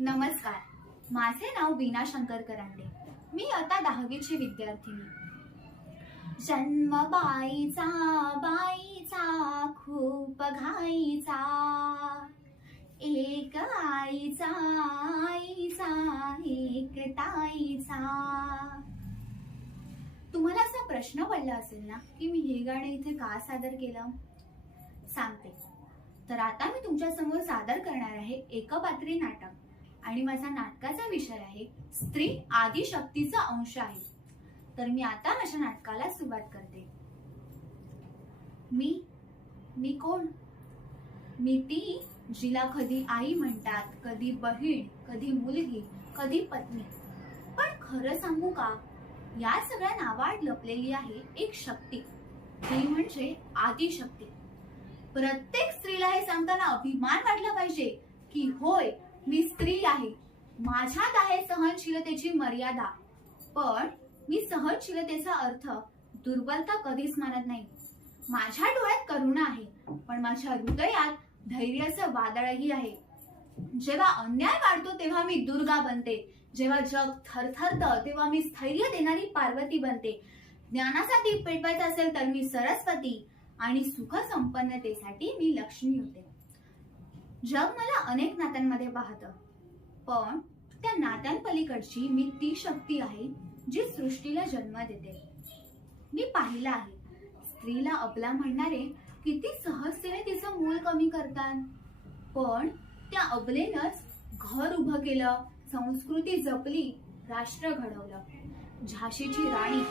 नमस्कार, माझे नाव वीणा शंकर करांडे. मी आता 10वीची विद्यार्थिनी. जन्म बाईचा बाईचा खूप घाईचा, एक आईचा आईचा एक ताईचा. तुम्हाला असा प्रश्न पडला असेल ना की मी हे गाणं इथे का सादर केलं? सांगते. तर आता मी तुमच्या समोर सादर करणार आहे एकपात्री नाटक आणि माझा नाटकाचा विषय आहे स्त्री आदिशक्तीचा अंश आहे. तर मी आता माझ्या नाटकाला सुरुवात करते. मी कोण? मी ती जिला कधी आई म्हणतात, कधी बहीण, कधी मुलगी, कधी पत्नी. पण खरं सांगू का, या सगळ्या नावात लपलेली आहे एक शक्ती, ती म्हणजे आदिशक्ती. प्रत्येक स्त्रीला हे सांगताना अभिमान वाटला पाहिजे की होय, मी स्त्री आहे, माझ्यात आहे सहनशीलतेची मर्यादा. पण मी सहनशीलतेचा अर्थ दुर्बलता कधीच मानत नाही. माझ्या डोळ्यात करुणा आहे, पण माझ्या हृदयात धैर्याचं वादळही आहे. जेव्हा अन्याय वाढतो तेव्हा मी दुर्गा बनते, जेव्हा जग थरथरतं तेव्हा मी स्थैर्य देणारी पार्वती बनते. ज्ञानाचा दीप पेटवायचा असेल तर मी सरस्वती आणि सुख संपन्नतेसाठी मी लक्ष्मी होते. जग मला अनेक नात्यांमध्ये पाहतं, पण त्या नात्यांपलीकडची मी ती शक्ती आहे जी सृष्टीला जन्म देते. मी पाहिलं आहे, स्त्रीला अबला म्हणणारे किती सहजतेने तिचं मूल कमी करतात, पण त्या अबलेनच घर उभं केलं, संस्कृती जपली, राष्ट्र घडवलं. झाशीची राणी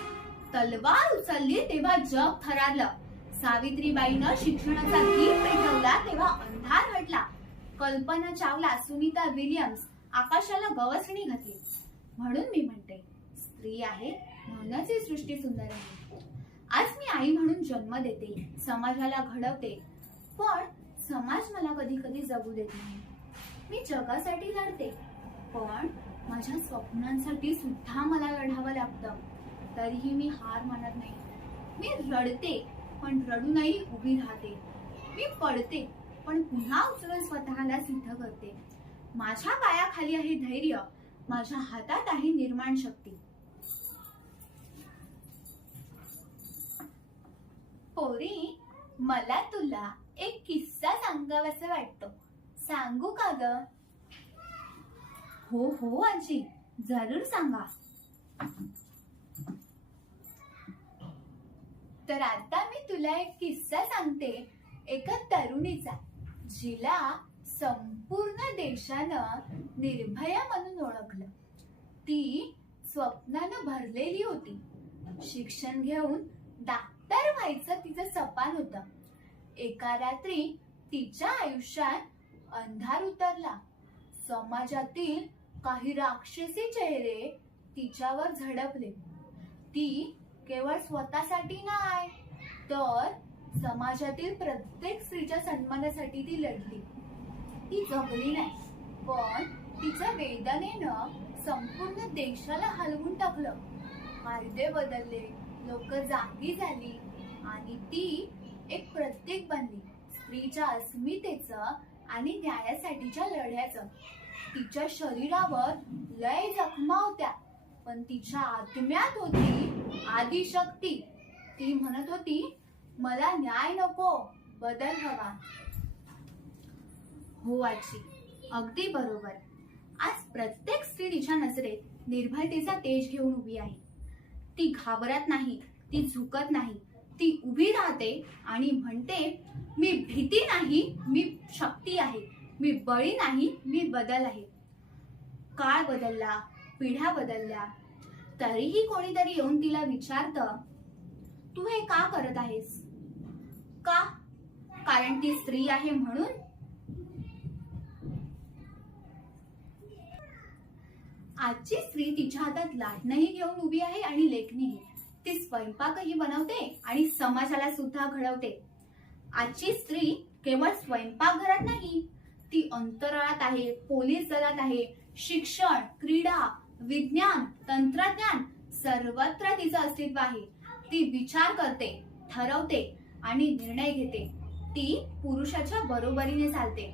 तलवार उचलली तेव्हा जग थरारलं. सावित्रीबाईनं शिक्षणाचा दीप पेटवला तेव्हा अंधार हटला. कल्पना चावला, सुनीता विलियम्स आकाशाला गवसणी घातली. म्हणून मी म्हणते, स्त्री आहे म्हणूनच ही सृष्टी सुंदर आहे. आज मी आई म्हणून जन्म देते, समाजाला घडवते, पण समाज मला कधी कधी जगू देत नाही. मी जगासाठी लढते, पण माझ्या स्वप्नांसाठी सुद्धा मला लढावं लागतं. तरीही मी हार मानत नाही. मी रडते, पण रडूनही उभी राहते. मी पडते, पण पुन्हा उचलून स्वतःला सिद्ध करते. माझ्या पायाखाली आहे धैर्य, माझ्या हातात आहे निर्माण शक्ती. पोरी, मला तुला एक किस्सा सांगावासा वाटतो. सांगू का ग? हो हो आजी, जरूर सांगा. तर आता मी तुला एक किस्सा सांगते एका तरुणीचा, जिला संपूर्ण देशानं निर्भया म्हणून ओळखलं. ती स्वप्नानं भरलेली होती. शिक्षण घेऊन डॉक्टर व्हायचं तिचं सपान होतं. एका रात्री तिच्या आयुष्यात अंधार उतरला. समाजातील काही राक्षसी चेहरे तिच्यावर झडपले. ती केवळ स्वतःसाठी नाही, तर समाजातील प्रत्येक स्त्रीच्या सन्मानासाठी ती लढली. ती जगली नाही, पण तिच्या वेदनेनं संपूर्ण देशाला हलवून टाकलं. कायदे बदलले, लोक जागी झाली आणि ती एक प्रतीक बनली स्त्रीच्या अस्मितेचं आणि न्यायासाठीच्या लढ्याचं. तिच्या शरीरावर लय जखमा होत्या, पण तिच्या आत्म्यात होती आदिशक्ती. ती म्हणत होती, मला न्याय नको, बदल हवा. हो आजी, अगदी बरोबर. आज प्रत्येक स्त्री तिच्या नजरेत निर्भयतेचा तेज घेऊन उभी आहे. ती घाबरत नाही, ती झुकत नाही, ती उभी राहते आणि म्हणते, मी भीती नाही, मी शक्ती आहे. मी बळी नाही, मी बदल आहे. काळ बदलला, पिढ्या बदलल्या, तरीही कोणीतरी येऊन तिला विचारतं, तू हे का करत आहेस? का? कारण ती स्त्री आहे म्हणून? आजची स्त्री तिच्या हातात लाटणंही घेऊन उभी आहे आणि लेखणीही. ती स्वयंपाकही बनवते आणि समाजाला सुद्धा घडवते. आजची स्त्री केवळ स्वयंपाकघरात नाही, ती अंतराळात आहे, पोलीस दलात आहे, शिक्षण, क्रीडा, विज्ञान, तंत्रज्ञान सर्वत्र तिचं अस्तित्व आहे. ती विचार करते, ठरवते आणि निर्णय घेते. ती पुरुषाच्या बरोबरीने चालते.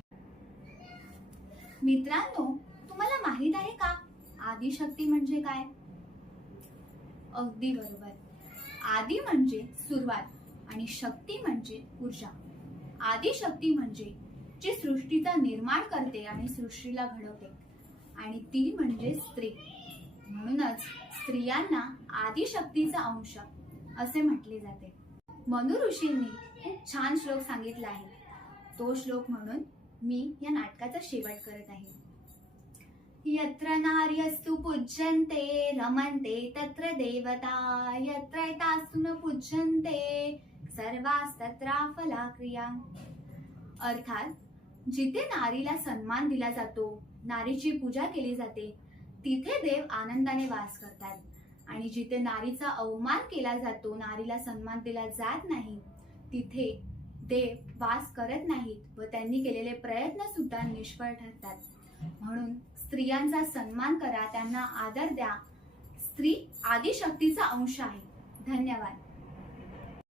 मित्रांनो, तुम्हाला माहित आहे का आदिशक्ती म्हणजे काय? अगदी बरोबर. आदी म्हणजे सुरुवात आणि शक्ती म्हणजे ऊर्जा. आदिशक्ती म्हणजे जी सृष्टीचा निर्माण करते आणि सृष्टीला घडवते, आणि ती म्हणजे स्त्री. म्हणूनच स्त्रियांना आदिशक्तीचा अंश असे म्हटले जाते. मनु ऋषींनी खूप छान श्लोक सांगितला आहे. तो श्लोक म्हणून मी या नाटकाचा शेवट करत आहे. यत्र नार्यस्तु पूज्यन्ते रमन्ते तत्र देवता, यत्र तास्तु न पूज्यन्ते सर्वास्तत्राफला क्रिया. अर्थात जिथे नारीला सन्मान दिला जातो, नारीची पूजा केली जाते, तिथे देव आनंदाने वास करतात. आणि जिथे नारीचा अवमान केला जातो, नारीला सन्मान दिला जात नाही, तिथे देव वास करत नाहीत व त्यांनी केलेले प्रयत्न सुद्धा निष्फळ ठरतात. म्हणून स्त्रियांचा सन्मान करा, त्यांना आदर द्या. स्त्री आदिशक्तीचा अंश आहे. धन्यवाद.